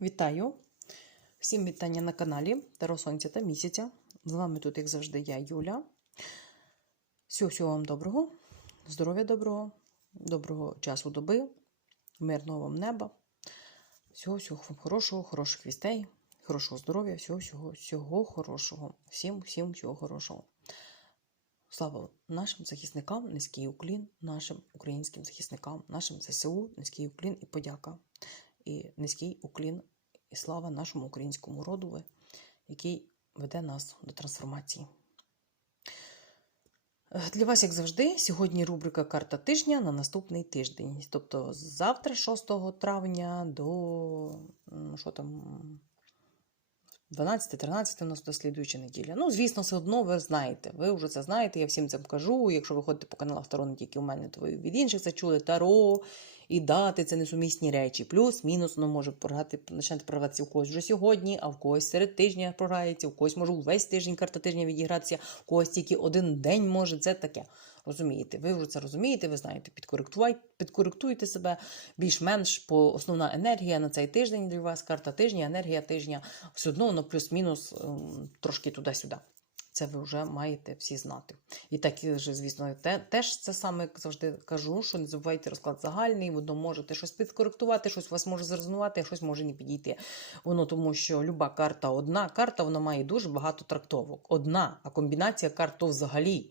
Вітаю! Всім вітання на каналі Таро Сонця та місяця. З вами тут, як завжди, я, Юля. Всього, всього вам доброго, здоров'я доброго, доброго часу доби, мирного вам неба. Всього, всього вам хорошого, хороших вістей, хорошого здоров'я, всього, всього, всього хорошого. Всім, всім, всього хорошого. Слава нашим захисникам, низький уклін, нашим українським захисникам, нашим ЗСУ, низький уклін і подяка. І низький уклін і слава нашому українському родові, який веде нас до трансформації. Для вас, як завжди, сьогодні рубрика Карта тижня на наступний тиждень. Тобто з завтра, 6 травня, до що там, 12-13 у нас до слідуюча неділя. Ну, звісно, все одно ви знаєте. Ви вже це знаєте, я всім це кажу. Якщо ви ходите по каналах Таро не тільки у мене, то ви від інших це чули Таро і дати це несумісні речі. Плюс, мінус, воно може програти, починати програтися у когось вже сьогодні, а в когось серед тижня програється, у когось може увесь тиждень карта тижня відігратися, у когось тільки один день може. Це таке. Розумієте, ви вже це розумієте, ви знаєте, підкоректуйте, підкоректуйте себе більш-менш по основна енергія на цей тиждень для вас, карта тижня, енергія тижня. Все одно воно плюс-мінус ем, трошки туди-сюди. Це ви вже маєте всі знати. І так же, звісно, те, теж це саме завжди кажу, що не забувайте розклад загальний, воно можете щось підкоректувати, щось вас може зрезонувати, а щось може не підійти. Воно тому, що люба карта одна карта, вона має дуже багато трактовок. Одна, а комбінація карт то взагалі.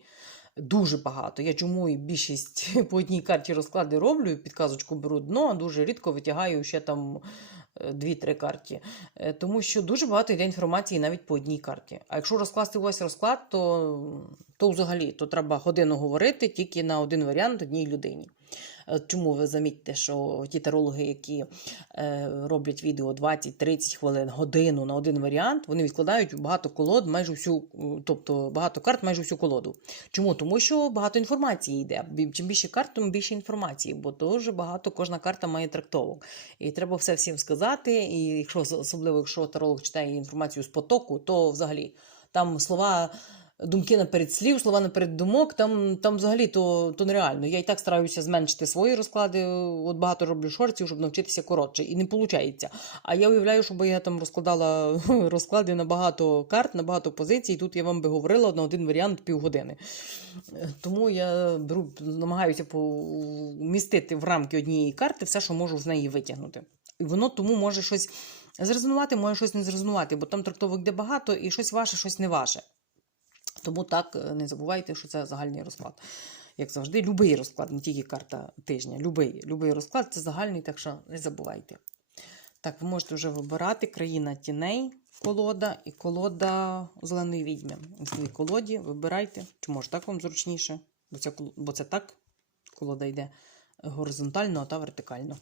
Дуже багато. Я чому і більшість по одній карті розклади роблю, підказочку беру дно, а дуже рідко витягаю ще там дві-три карті. Е, Тому що дуже багато йде інформації навіть по одній карті. А якщо розкласти увесь розклад, то, то взагалі то треба годину говорити тільки на один варіант одній людині. Е, Чому ви замітьте, що ті тарологи, які е, роблять відео 20-30 хвилин, годину на один варіант, вони відкладають багато колод, майже всю, тобто багато карт, майже всю колоду. Чому? Тому що багато інформації йде. Чим більше карт, тим більше інформації, бо дуже багато кожна карта має трактовок. І треба все всім сказати. І якщо особливо, якщо таролог читає інформацію з потоку, то взагалі там слова. Думки наперед слів, слова наперед думок, там, там взагалі то, то нереально. Я і так стараюся зменшити свої розклади. От багато роблю шорців, щоб навчитися коротше. І не виходить. А я уявляю, щоб я там розкладала розклади на багато карт, на багато позицій. Тут я вам би говорила на один варіант півгодини. Тому я беру, намагаюся помістити в рамки однієї карти все, що можу з неї витягнути. І воно тому може щось зрезонувати, може щось не зрезонувати, бо там трактовок де багато, і щось ваше, щось не ваше. Тому так е, не забувайте, що це загальний розклад. Як завжди, любий розклад, не тільки карта тижня. Любий, любий розклад це загальний, так що не забувайте. Так, ви можете вже вибирати країна тіней, колода і колода зеленої відьми. Своїй колоді вибирайте, чи може так вам зручніше, бо це, бо це так колода йде горизонтально, та вертикально.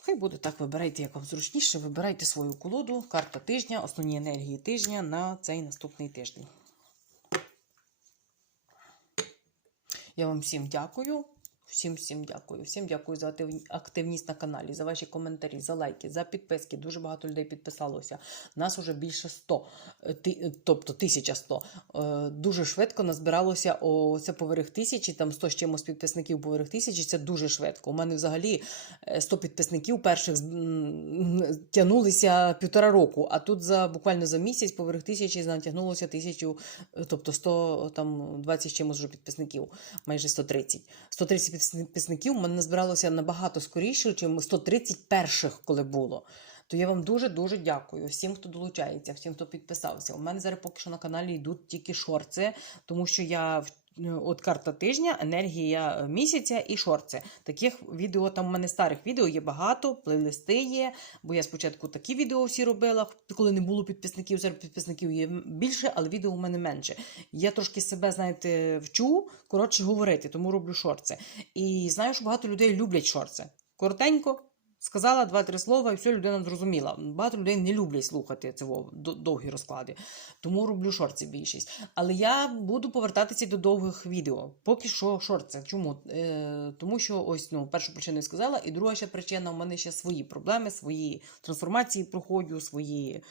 Хай буде так, вибирайте, як вам зручніше. Вибирайте свою колоду, карта тижня, основні енергії тижня на цей наступний тиждень. Я вам всім дякую. Всім всім дякую. Всім дякую за активність на каналі, за ваші коментарі, за лайки, за підписки. Дуже багато людей підписалося. Нас уже більше 100, е, е, тобто 1100. Е, Дуже швидко назбиралося о, це поверх тисячі, там 100 з чимось підписників поверх тисячі. Це дуже швидко. У мене взагалі е, 100 підписників перших тягнулися півтора року, а тут за буквально за місяць поверх тисячі натягнулося тисячу, тобто 100, там 20 з чимось вже підписників, майже 130. 130 підписників у мене збиралося набагато скоріше, ніж 130 перших, коли було. То я вам дуже-дуже дякую всім, хто долучається, всім, хто підписався. У мене зараз поки що на каналі йдуть тільки шорти, тому що я от карта тижня, енергія місяця і шорти. Таких відео там у мене старих відео є багато, плейлисти є. Бо я спочатку такі відео всі робила, коли не було підписників, зараз підписників є більше, але відео у мене менше. Я трошки себе, знаєте, вчу коротше говорити, тому роблю шорти. І знаю, що багато людей люблять шорти. Коротенько. Сказала два-три слова, і все людина зрозуміла. Багато людей не люблять слухати цього до- довгі розклади. Тому роблю шорти більшість. Але я буду повертатися до довгих відео. Поки що шорти. Чому? Е, тому що ось ну, першу причину я сказала, і друга ще причина: у мене ще свої проблеми, свої трансформації проходжу, свої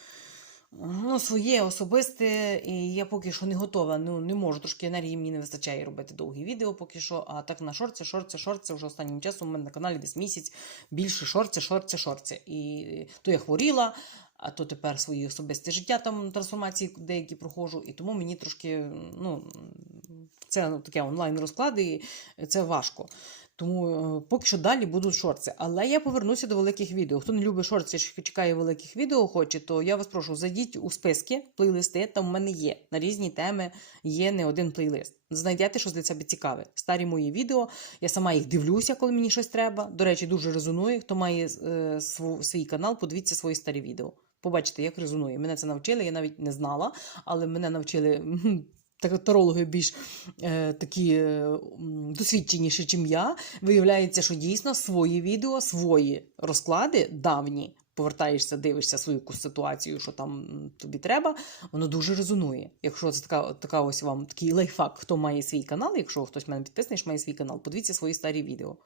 Ну, своє особисте, і я поки що не готова. Ну, не можу. Трошки енергії мені не вистачає робити довгі відео поки що. А так на шорці, шорці, шорці. Вже останнім часом у мене на каналі десь місяць більше шорці, шорці, шорці. І то я хворіла, а то тепер свої особисті життя там трансформації деякі проходжу. І тому мені трошки, ну, це ну, таке онлайн розклади, і це важко. Тому е, поки що далі будуть шорти. Але я повернуся до великих відео. Хто не любить шорти, чекає великих відео, хоче, то я вас прошу, зайдіть у списки, плейлисти. Там в мене є. На різні теми є не один плейлист. Знайдете щось для себе цікаве. Старі мої відео. Я сама їх дивлюся, коли мені щось треба. До речі, дуже резонує. Хто має е, св- свій канал, подивіться свої старі відео. Побачите, як резонує. Мене це навчили, я навіть не знала, але мене навчили тарологи більш е, такі е, досвідченіші, ніж я. Виявляється, що дійсно свої відео, свої розклади давні. Повертаєшся, дивишся свою якусь ситуацію, що там тобі треба, воно дуже резонує. Якщо це така, така ось вам такий лайфхак, хто має свій канал, якщо хтось мене підписаний, має свій канал, подивіться свої старі відео.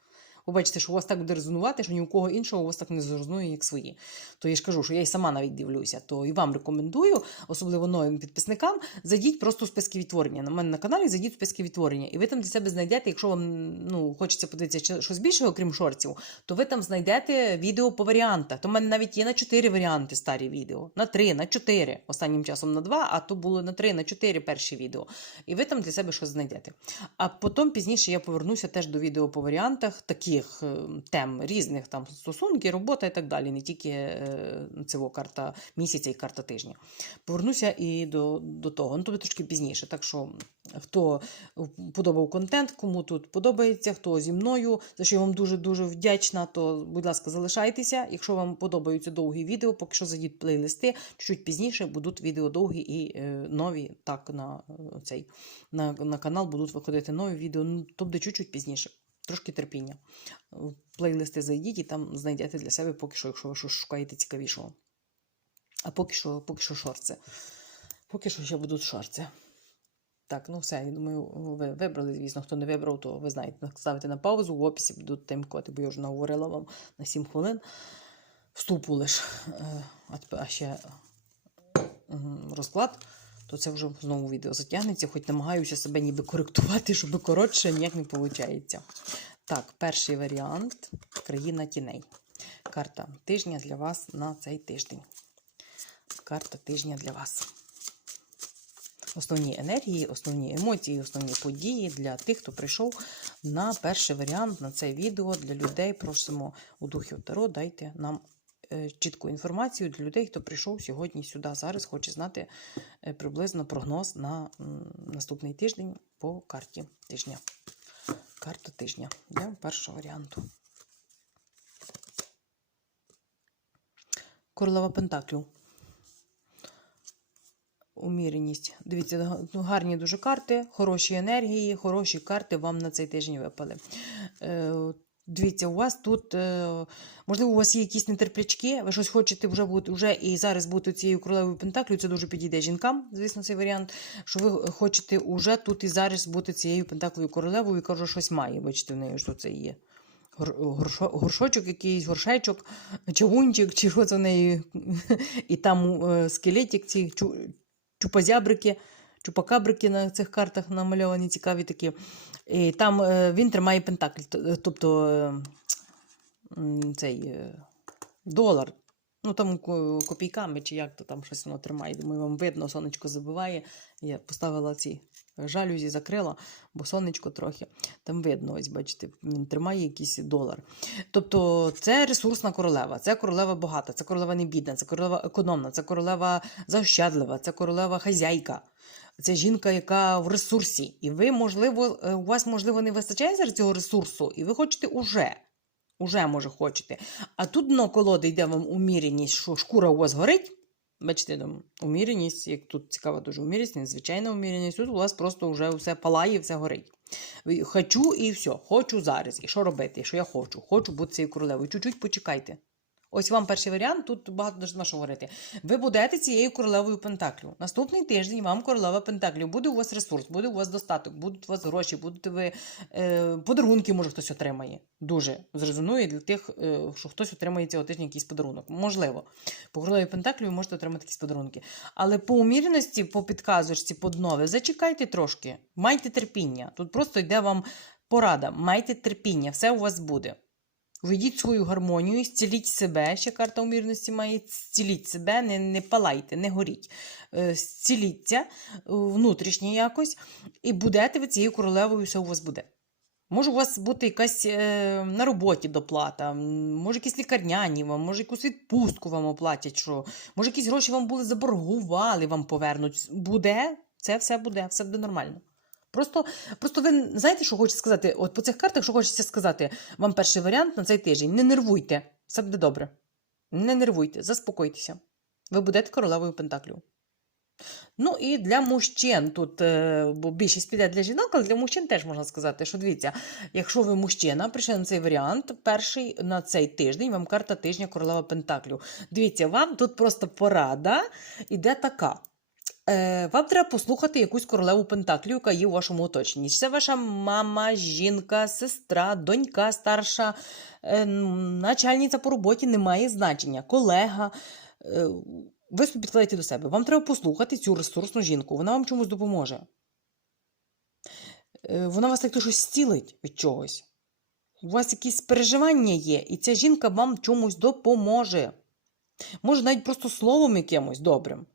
Побачите, що у вас так буде резонувати, що ні у кого іншого у вас так не зрозуміє, як свої. То я ж кажу, що я й сама навіть дивлюся, то і вам рекомендую, особливо новим підписникам, зайдіть просто в списки відтворення. На мене на каналі зайдіть в списки відтворення. І ви там для себе знайдете, якщо вам ну, хочеться подивитися щось більше, окрім шортів, то ви там знайдете відео по варіантах. То в мене навіть є на 4 варіанти старі відео. На 3, на 4. Останнім часом на 2, а то було на 3, на 4 перші відео. І ви там для себе щось знайдете. А потім пізніше я повернуся теж до відео по варіантах таких е, тем різних там стосунки, робота і так далі, не тільки е, цього карта місяця і карта тижня. Повернуся і до, до того. Ну, тобто трошки пізніше. Так що, хто подобав контент, кому тут подобається, хто зі мною, за що я вам дуже-дуже вдячна, то, будь ласка, залишайтеся. Якщо вам подобаються довгі відео, поки що зайдіть плейлисти, чуть пізніше будуть відео довгі і е, нові. Так, на е, цей на, на канал будуть виходити нові відео, ну, тобто чуть-чуть пізніше. Трошки терпіння. В плейлисти зайдіть і там знайдете для себе поки що, якщо ви щось шукаєте цікавішого. А поки що, поки що шорти. Поки що ще будуть шорти. Так, ну все, я думаю, ви вибрали, звісно, хто не вибрав, то ви знаєте, ставите на паузу, в описі будуть тайм-коди, бо я вже наговорила вам на 7 хвилин. Вступу лиш, е, а ще розклад, то це вже знову відео затягнеться, хоч намагаюся себе ніби коректувати, щоб коротше ніяк не виходить. Так, перший варіант країна тіней. Карта тижня для вас на цей тиждень. Карта тижня для вас. Основні енергії, основні емоції, основні події для тих, хто прийшов на перший варіант на це відео для людей. Просимо у духів Таро, дайте нам чітку інформацію для людей, хто прийшов сьогодні сюди. Зараз хоче знати е, приблизно прогноз на наступний тиждень по карті тижня. Карта тижня для першого варіанту. Королева Пентаклів. Уміреність. Дивіться, ну, гарні дуже карти, хороші енергії, хороші карти вам на цей тиждень випали. Дивіться, у вас тут, е, можливо, у вас є якісь нетерплячки, ви щось хочете вже бути вже і зараз бути цією королевою Пентаклю, це дуже підійде жінкам, звісно, цей варіант. Що ви хочете уже тут і зараз бути цією Пентаклою королевою, і кажу, щось має. Бачите, в неї що це є. Горшо- Горшочок якийсь, горшечок, чавунчик, чи що це в неї. І там е, скелетик, ці чу- чупазябрики, чупакабрики на цих картах намальовані, цікаві такі. І там е, він тримає пентакль, е, тобто е, цей долар. Ну там копійками чи як то там щось воно тримає. Думаю, вам видно, сонечко забиває. Я поставила ці жалюзі, закрила, бо сонечко трохи. Там видно, ось бачите, він тримає якийсь долар. Тобто це ресурсна королева, це королева багата, це королева не бідна, це королева економна, це королева заощадлива, це королева хазяйка. Це жінка, яка в ресурсі. І ви, можливо, е, у вас, можливо, не вистачає зараз цього ресурсу, і ви хочете уже. Уже, може, хочете. А тут дно колоди йде вам уміреність, що шкура у вас горить. Бачите, там уміреність, як тут цікава дуже уміреність, незвичайна уміреність. Тут у вас просто вже все палає, все горить. Хочу і все, хочу зараз. І що робити? Що я хочу? Хочу бути цією королевою. Чуть-чуть почекайте. Ось вам перший варіант, тут багато дуже що говорити. Ви будете цією королевою Пентаклю. Наступний тиждень вам королева Пентаклю. Буде у вас ресурс, буде у вас достаток, будуть у вас гроші, будете ви е, подарунки, може хтось отримає. Дуже зрезонує для тих, е, що хтось отримає цього тижня якийсь подарунок. Можливо. По королеві Пентаклю ви можете отримати якісь подарунки. Але по умірності, по підказочці, по днові, зачекайте трошки, майте терпіння. Тут просто йде вам порада. Майте терпіння, все у вас буде. Введіть свою гармонію, зціліть себе. Ще карта умірності має зціліть себе, не, не палайте, не горіть. Е, Зціліться е, внутрішньо якось, і будете ви цією королевою, все у вас буде. Може, у вас бути якась е, на роботі доплата, може, якісь лікарняні вам, може, якусь відпустку вам оплатять, що, може, якісь гроші вам були заборгували, вам повернуть. Буде, це все буде, все буде нормально. Просто, просто ви знаєте, що хочу сказати? От по цих картах, що хочеться сказати, вам перший варіант на цей тиждень. Не нервуйте, все буде добре. Не нервуйте, заспокойтеся. Ви будете королевою Пентаклю. Ну і для мужчин тут, е, бо більшість піде для жінок, але для мужчин теж можна сказати, що дивіться, якщо ви мужчина, прийшли на цей варіант, перший на цей тиждень вам карта тижня королева Пентаклю. Дивіться, вам тут просто порада іде така. Е, Вам треба послухати якусь королеву Пентаклю, яка є у вашому оточенні. Чи Це ваша мама, жінка, сестра, донька старша, е, начальниця по роботі не має значення, колега. Е, Ви собі підкладаєте до себе. Вам треба послухати цю ресурсну жінку, вона вам чомусь допоможе. Вона вас як то щось зцілить від чогось. У вас якісь переживання є, і ця жінка вам чомусь допоможе. Може, навіть просто словом якимось добрим.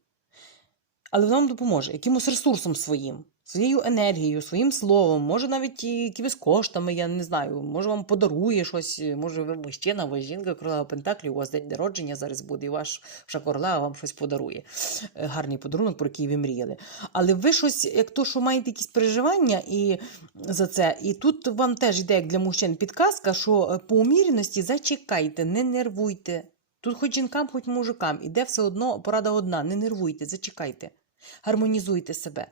Але вона вам допоможе якимось ресурсом своїм, своєю енергією, своїм словом, може навіть якимись коштами, я не знаю, може вам подарує щось, може ви мужчина, ви жінка, королева Пентаклі, у вас день народження зараз буде, і ваш, королева вам щось подарує. Е, Гарний подарунок, про який ви мріяли. Але ви щось, як то, що маєте якісь переживання і за це, і тут вам теж йде, як для мужчин, підказка, що е, по умірності зачекайте, не нервуйте. Тут хоч жінкам, хоч мужикам, іде все одно порада одна: не нервуйте, зачекайте, гармонізуйте себе.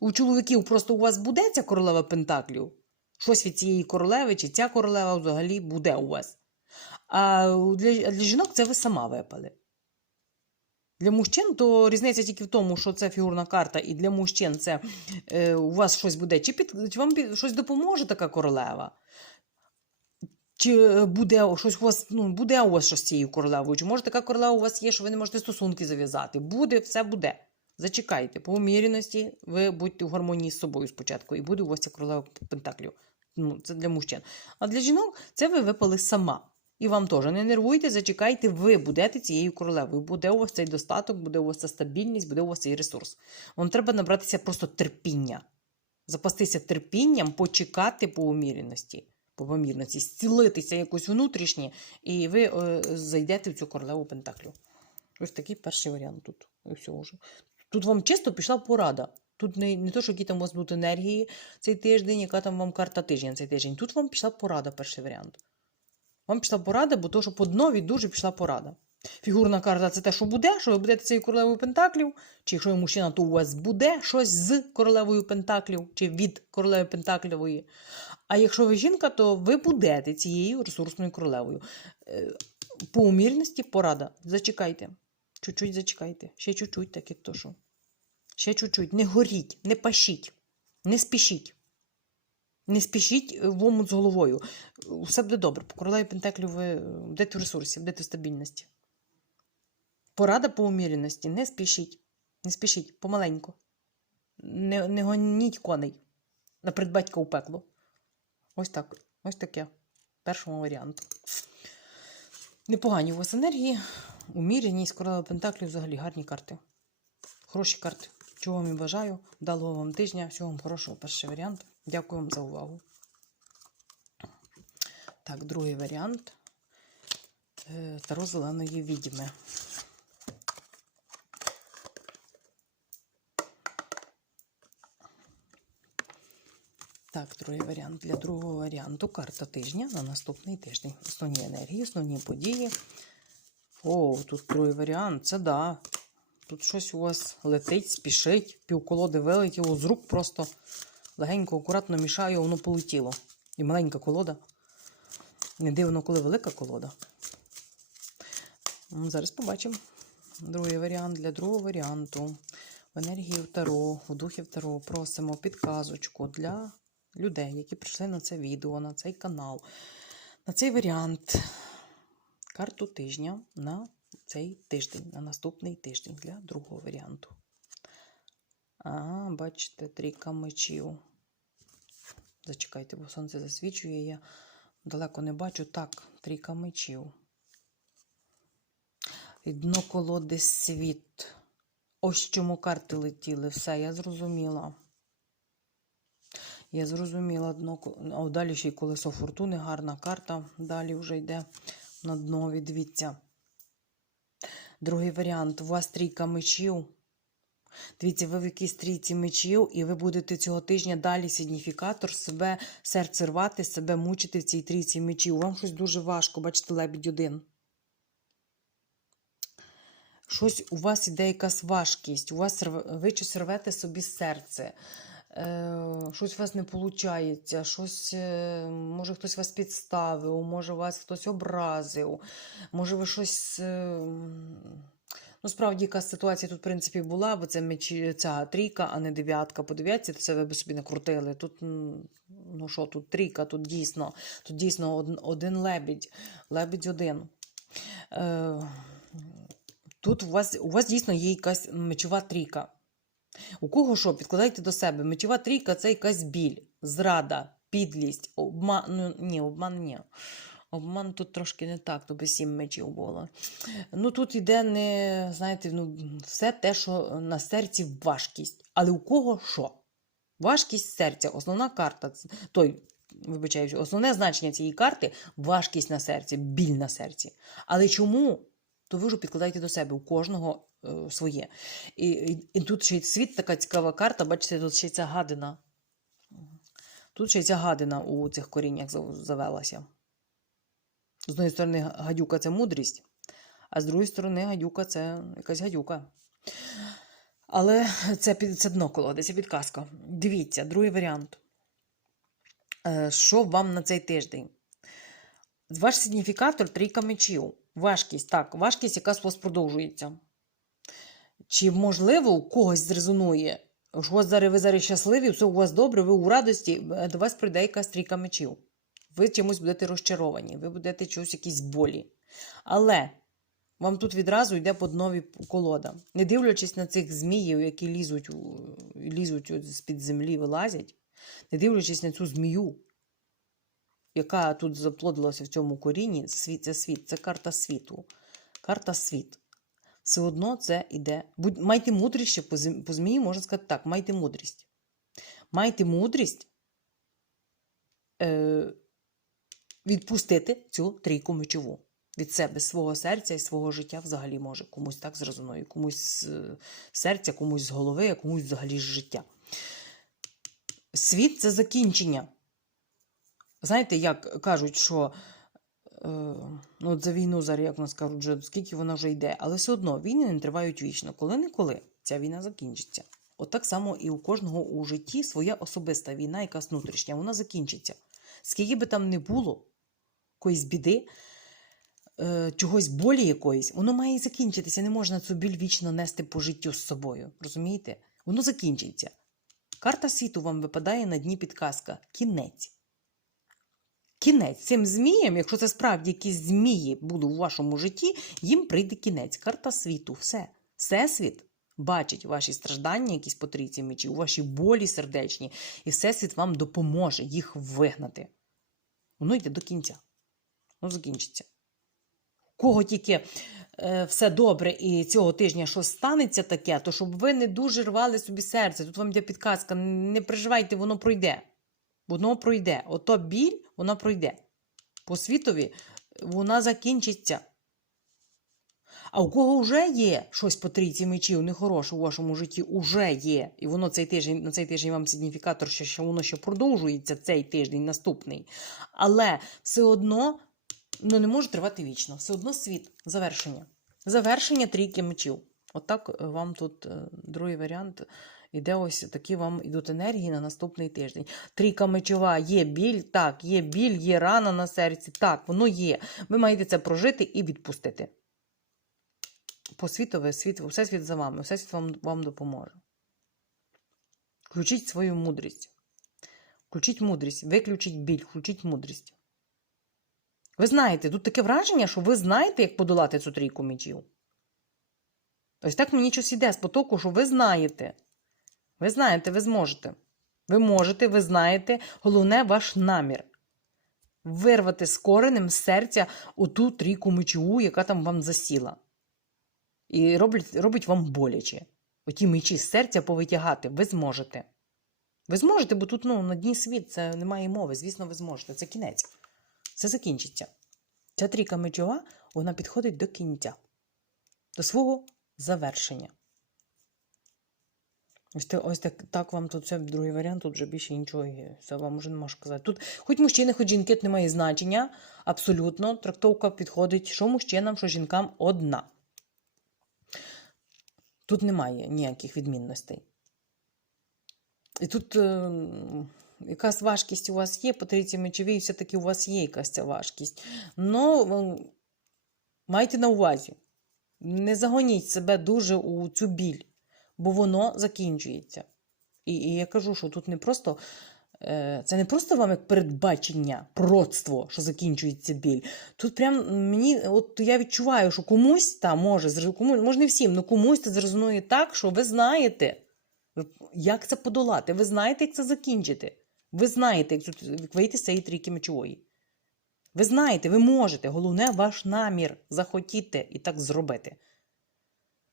У чоловіків просто у вас буде ця королева Пентаклів. Щось від цієї королеви, чи ця королева взагалі буде у вас. А для, для жінок це ви сама випали. Для мужчин то різниця тільки в тому, що це фігурна карта, і для мужчин це е, у вас щось буде. Чи, під, чи вам під, щось допоможе така королева? Чи е, буде щось у вас, ну, буде у вас щось з цією королевою? Чи може така королева у вас є, що ви не можете стосунки зав'язати? Буде, все буде. Зачекайте, по уміряності ви будьте в гармонії з собою спочатку, і буде у вас ця королева Пентаклів. Ну, це для мужчин. А для жінок це ви випали сама. І вам теж не нервуйте, зачекайте, ви будете цією королевою. Буде у вас цей достаток, буде у вас ця стабільність, буде у вас цей ресурс. Вам треба набратися просто терпіння. Запастися терпінням, почекати по уміряності, по помірності, зцілитися якось внутрішнє, і ви е, зайдете в цю королеву Пентаклю. Ось такий перший варіант тут. І все вже. Тут вам чисто пішла порада. Тут не, не то, що які там у вас будуть енергії цей тиждень, яка там вам карта тиждень цей тиждень. Тут вам пішла порада, перший варіант. Вам пішла порада, бо то, що по днові дуже пішла порада. Фігурна карта це те, що буде, що ви будете цією королевою Пентаклів, чи якщо ви мужчина, то у вас буде щось з королевою Пентаклів, чи від королеви Пентаклівої. А якщо ви жінка, то ви будете цією ресурсною королевою. Е, По умірності порада. Зачекайте. Чуть-чуть зачекайте. Ще чуть-чуть, так як то що. Ще чуть-чуть. Не горіть, не пашіть, не спішіть. Не спішіть е, в омут з головою. Все буде добре. По королеві Пентаклів ви будете в ресурсі, будете в стабільності. Порада по уміряності. Не спішіть. Не спішіть, помаленьку. Не, не гоніть коней на предбатька у пекло. Ось так. Ось таке. Першому варіанту. Непогані у вас енергії, уміряність, королева Пентаклів взагалі гарні карти. Хороші карти. Чого вам і бажаю. Вдалого вам тижня. Всього вам хорошого перший варіант. Дякую вам за увагу. Так, другий варіант. Е, Таро зеленої відьми. Так, другий варіант. Для другого варіанту карта тижня на наступний тиждень. Основні енергії, основні події. О, тут другий варіант. Це да. Тут щось у вас летить, спішить, півколоди вилетіло з рук просто легенько, акуратно мішаю, воно полетіло. І маленька колода. Не дивно, коли велика колода. Зараз побачимо. Другий варіант для другого варіанту. В енергії Таро, у духів Таро просимо підказочку для людей, які прийшли на це відео, на цей канал, на цей варіант. Карту тижня на цей тиждень, на наступний тиждень для другого варіанту. Ага, бачите, трійка мечів. Зачекайте, бо сонце засвічує, я далеко не бачу. Так, трійка мечів. І дно колоди світ. Ось чому карти летіли. Все, я зрозуміла. Я зрозуміла дно. О, далі ще й колесо фортуни, гарна карта. Далі вже йде на дно, дивіться. Другий варіант. У вас трійка мечів. Дивіться, ви в якійсь трійці мечів, і ви будете цього тижня далі сигніфікатор себе серце рвати, себе мучити в цій трійці мечів. Вам щось дуже важко, бачите, лебідь один. Щось у вас іде якась важкість, у вас ви щось рвете собі серце. Е, щось у вас не виходить, щось, е, може хтось вас підставив, може вас хтось образив, може ви щось. е, Ну, справді, якась ситуація тут, в принципі, була, бо це мечі, ця трійка, а не дев'ятка. По дев'ятці, то це ви б собі не крутили. Тут, ну що, тут трійка, тут дійсно, тут дійсно один, один лебідь, лебідь один. Е, тут у вас, у вас дійсно є якась мечова трійка. У кого що, підкладайте до себе. Мечова трійка це якась біль, зрада, підлість, обман. Ну, ні, обман ні. Обман тут трошки не так, то би сім мечів було. Ну тут іде не, знаєте, ну, все те, що на серці важкість. Але у кого що? Важкість серця, основна карта, той, вибачаюсь, основне значення цієї карти важкість на серці, біль на серці. Але чому? То ви вже підкладайте до себе, у кожного своє. І, і, і тут ще й світ така цікава карта, бачите, тут ще й ця гадина. Тут ще й ця гадина у цих коріннях завелася. З однієї сторони, гадюка це мудрість, а з другої сторони, гадюка це якась гадюка. Але це, це дно колоди, це підказка. Дивіться, другий варіант. Е, Що вам на цей тиждень? Ваш сигніфікатор трійка мечів. Важкість, так, важкість, яка у вас продовжується. Чи, можливо, у когось зрезонує, що зараз, ви зараз щасливі, все у вас добре, ви у радості, е, до вас прийде якась трійка мечів. Ви чимось будете розчаровані, ви будете чогось якісь болі. Але вам тут відразу йде по нові колода. Не дивлячись на цих зміїв, які лізуть, лізуть з-під землі, вилазять, не дивлячись на цю змію, яка тут заплодилася в цьому корінні, це світ, це карта світу. Карта світ. Все одно це іде. Будь, майте мудрість, ще по, зем- по змії можна сказати так, майте мудрість. Майте мудрість е, відпустити цю трійку мечову від себе, свого серця і свого життя взагалі може. Комусь так зрозумію, комусь з е, серця, комусь з голови, а комусь взагалі з життя. Світ це закінчення. Знаєте, як кажуть, що ну, от за війну зараз, як нас кажуть, вже скільки вона вже йде, але все одно війни не тривають вічно. Коли-неколи ця війна закінчиться. От так само і у кожного у житті своя особиста війна, якась внутрішня, вона закінчиться. Скільки би там не було якоїсь біди, е, чогось болі якоїсь, воно має закінчитися. Не можна цю біль вічно нести по життю з собою. Розумієте? Воно закінчиться. Карта світу вам випадає на дні підказка. Кінець. Кінець цим зміям, якщо це справді якісь змії будуть у вашому житті, їм прийде кінець. Карта світу. Все. Всесвіт бачить ваші страждання, якісь по трійці мечів, ваші болі сердечні, і Всесвіт вам допоможе їх вигнати. Воно йде до кінця. Воно закінчиться. Кого тільки е, все добре і цього тижня щось станеться таке, то щоб ви не дуже рвали собі серце. Тут вам йде підказка, не переживайте, воно пройде. Воно пройде. Ото біль, вона пройде. По світові вона закінчиться. А у кого вже є щось по трійці мечів нехороше у вашому житті, уже є. І воно цей тиждень, на цей тиждень вам сигніфікатор, що, що воно ще продовжується цей тиждень наступний. Але все одно ну, не може тривати вічно. Все одно світ. Завершення. Завершення трійки мечів. Отак е, вам тут е, другий варіант. Іде ось такі вам ідуть енергії на наступний тиждень. Трійка мечова, є біль, так, є біль, є рана на серці. Так, воно є. Ви маєте це прожити і відпустити. по світове, світ, всесвіт за вами, всесвіт вам, вам допоможе. Включіть свою мудрість. Включіть мудрість, виключіть біль, включіть мудрість. Ви знаєте, тут таке враження, що ви знаєте, як подолати цю трійку мечів. Ось так мені щось іде з потоку, що ви знаєте. Ви знаєте, ви зможете. Ви можете, ви знаєте, головне ваш намір. Вирвати з коренем серця оту трійку мечову, яка там вам засіла. І робить, робить вам боляче. Оті мечі з серця повитягати. Ви зможете. Ви зможете, бо тут ну, на дні світ, це немає мови. Звісно, ви зможете. Це кінець. Це закінчиться. Ця трійка мечова, вона підходить до кінця, до свого завершення. Ось, те- ось так, так вам тут це другий варіант, тут вже більше нічого є. Це вам вже не можу сказати. Тут хоч мужчини, хоч жінки, тут немає значення. Абсолютно. Трактовка підходить що мужчинам, що жінкам одна. Тут немає ніяких відмінностей. І тут е, якась важкість у вас є, по трійці мечовій, все-таки у вас є якась ця важкість. Ну, майте на увазі, не загоніть себе дуже у цю біль, бо воно закінчується. І, і я кажу, що тут не просто. е, Це не просто вам як передбачення, пророцтво, що закінчується біль. Тут прям мені, от я відчуваю, що комусь та може, комусь, може не всім, але комусь це зрезонує так, що ви знаєте, як це подолати. Ви знаєте, як це закінчити. Ви знаєте, як тут- вийти з цієї трійки мечової. Ви знаєте, ви можете. Головне ваш намір захотіти і так зробити.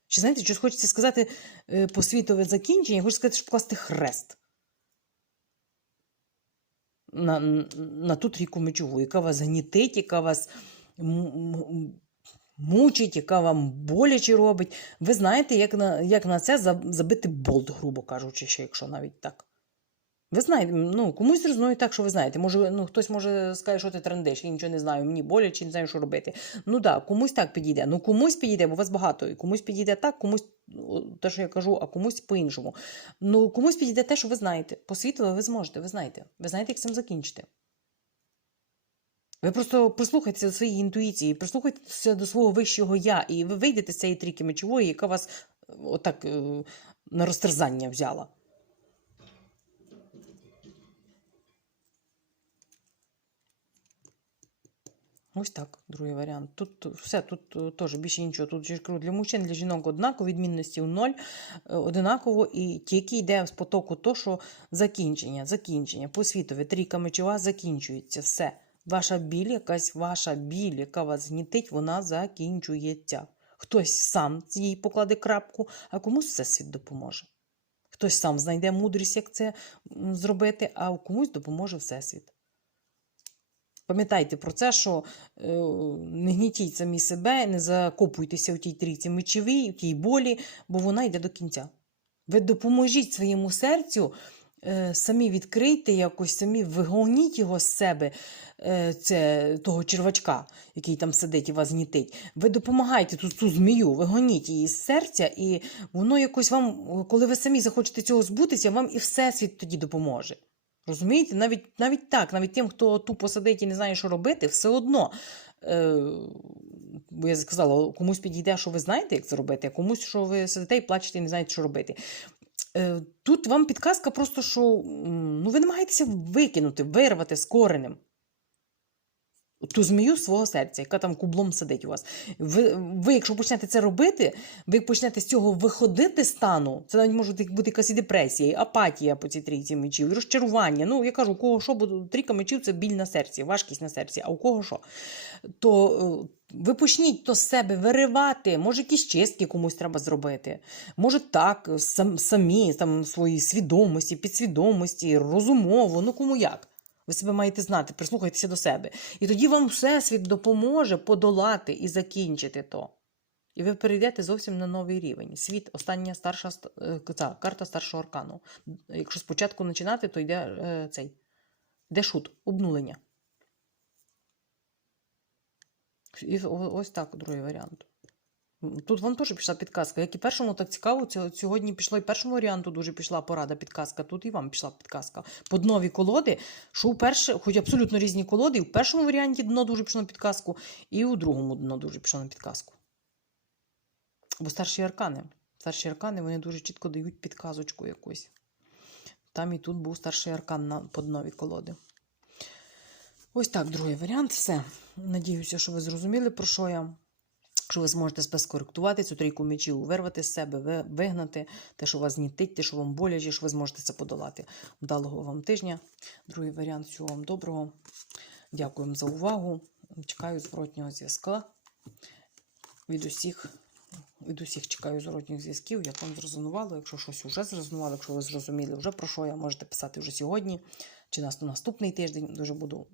Чи знаєте, щось хочеться сказати е, по світове закінчення, хочу сказати, щоб класти хрест на, на ту трійку мечову, яка вас гнітить, яка вас мучить, яка вам боляче робить. Ви знаєте, як на, як на це забити болт, грубо кажучи, ще якщо навіть так. Ви знаєте, ну, комусь зрозуміє так, що ви знаєте. Може, ну, хтось може скаже, що ти трендиш, я нічого не знаю, мені боляче, не знаю, що робити. Ну так, да, комусь так підійде. Ну, комусь підійде, бо вас багато. І комусь підійде так, комусь те, що я кажу, а комусь по-іншому. Ну, комусь підійде те, що ви знаєте. По світу ви зможете, ви знаєте. Ви знаєте, як цим закінчити. Ви просто прислухайтеся до своєї інтуїції, прислухайтеся до свого вищого я, і ви вийдете з цієї трійки мечової, яка вас е, отак е, на розтерзання взяла. Ось так, другий варіант. Тут все, тут е, теж більше нічого. Тут ж кажу, для мужчин, для жінок однаково, відмінності в ноль, е, одинаково, і тільки йде з потоку то, що закінчення, закінчення, по світові, трійка мечова закінчується. Все. Ваша біль, якась ваша біль, яка вас гнітить, вона закінчується. Хтось сам їй покладе крапку, а комусь всесвіт допоможе. Хтось сам знайде мудрість, як це зробити, а комусь допоможе всесвіт. Пам'ятайте про це, що е, не гнітіть самі себе, не закопуйтеся у тій трійці мечовій, у тій болі, бо вона йде до кінця. Ви допоможіть своєму серцю, е, самі відкрийте якось, самі вигоніть його з себе, е, це, того червачка, який там сидить і вас гнітить. Ви допомагайте ту, ту змію, вигоніть її з серця, і воно якось вам, коли ви самі захочете цього збутися, вам і всесвіт тоді допоможе. Розумієте? Навіть, навіть так, навіть тим, хто тупо сидить і не знає, що робити, все одно. Е, бо я сказала, комусь підійде, що ви знаєте, як це робити, а комусь, що ви сидите і плачете і не знаєте, що робити. Е, тут вам підказка просто, що ну, ви намагаєтеся викинути, вирвати з коренем ту змію свого серця, яка там кублом сидить у вас. Ви, ви, якщо почнете це робити, ви почнете з цього виходити стану. Це навіть може бути якась і депресія, і апатія по цій трійці мечів, і розчарування. Ну, я кажу, у кого що, бо трійка мечів це біль на серці, важкість на серці, а у кого що. То е, ви почніть то з себе виривати, може, якісь чистки комусь треба зробити. Може, так, сам, самі там свої свідомості, підсвідомості, розумово, ну кому як. Ви себе маєте знати, прислухайтеся до себе. І тоді вам Всесвіт допоможе подолати і закінчити то. І ви перейдете зовсім на новий рівень. Світ, остання старша ст- е, ця, карта старшого аркану. Якщо спочатку починати, то йде е, цей йде шут, обнулення. І ось так другий варіант. Тут вам теж пішла підказка. Як і першому, так цікаво. Сьогодні пішло і першому варіанту дуже пішла порада, підказка. Тут і вам пішла підказка. По днові колоди, що у перше, хоч абсолютно різні колоди, і в першому варіанті дно дуже пішло на підказку, і у другому дно дуже пішло на підказку. Бо старші аркани. Старші аркани вони дуже чітко дають підказочку якусь. Там і тут був старший аркан на по днові колоди. Ось так, другий варіант. Все. Надіюся, що ви зрозуміли, про що я. Що ви зможете себе скоректувати, цю трійку мечів вирвати з себе, вигнати те, що вас знітить, те, що вам боляче, що ви зможете це подолати. Вдалого вам тижня. Другий варіант всього вам доброго. Дякую за увагу. Чекаю зворотнього зв'язка. Від усіх, від усіх чекаю зворотніх зв'язків, як вам зрозуміло. Якщо щось вже зрозуміло, якщо ви зрозуміли вже про що я можете писати вже сьогодні чи на наступний тиждень. Дуже буду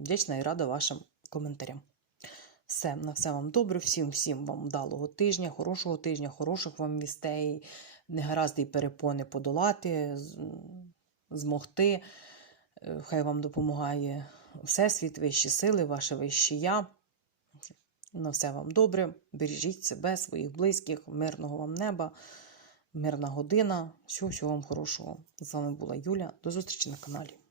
вдячна і рада вашим коментарям. Все, на все вам добре, всім, всім вам вдалого тижня, хорошого тижня, хороших вам вістей, негаразди й перепони подолати, змогти. Е, Хай вам допомагає Всесвіт, вищі сили, ваше вище я. На все вам добре. Бережіть себе, своїх близьких, мирного вам неба, мирна година. Всього, всього вам хорошого. З вами була Юля. До зустрічі на каналі.